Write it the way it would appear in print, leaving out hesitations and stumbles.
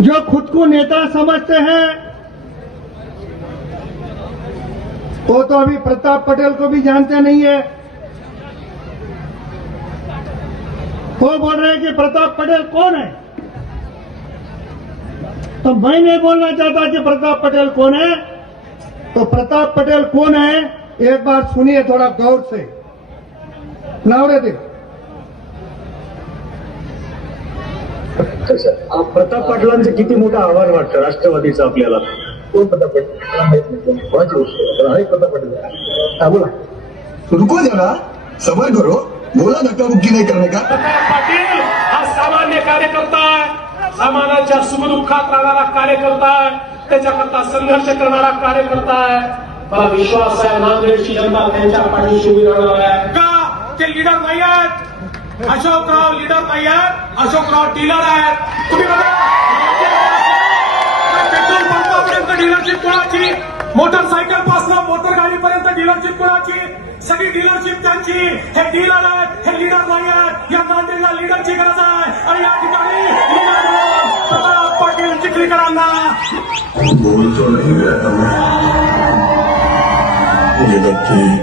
जो खुद को नेता समझते हैं वो तो अभी प्रताप पटेल को भी जानते नहीं है। वो बोल रहे हैं कि प्रताप पटेल कौन है। तो मैं नहीं बोलना चाहता कि प्रताप पटेल कौन है। तो प्रताप पटेल कौन है एक बार सुनिए थोड़ा गौर से। नावरे दे प्रताप पाटलांचं किती मोठं आव्हान वाटतं राष्ट्रवादीचं आपल्याला? कोण प्रताप पाटील? कोणाची गोष्ट आहे? प्रताप पाटील हा बोला. रुको जरा, सबर करो, बोला धक्काबुक्की नहीं करने का. प्रताप पाटील हा सामान्य कार्यकर्ता आहे, समाजाच्या सुखदुःखात राहणारा कार्यकर्ता आहे, त्याच्याकरता संघर्ष करणारा कार्यकर्ता आहे. मला विश्वास आहे नांदेडची जनता त्यांच्या पाठीशी उभी राहणार आहे. का ते लीडर नाही आहेत? अशोकराव लीडर नाही आहेत, अशोकराव डीलर आहेत. तुम्ही बघा पेट्रोल पंपापर्यंत डीलरशिप कोणाची, मोटरसायकल पासून मोटर गाडीपर्यंत डीलरशिप कोणाची, सगळी डीलरशिप त्यांची. हे डीलर आहेत, हे लीडर नाही आहेत. या नांदेडला लीडरची गरज आहे आणि या ठिकाणी प्रताप पाटील चिखलीकरांना बोल तो नहीं रहा, ये बच्चे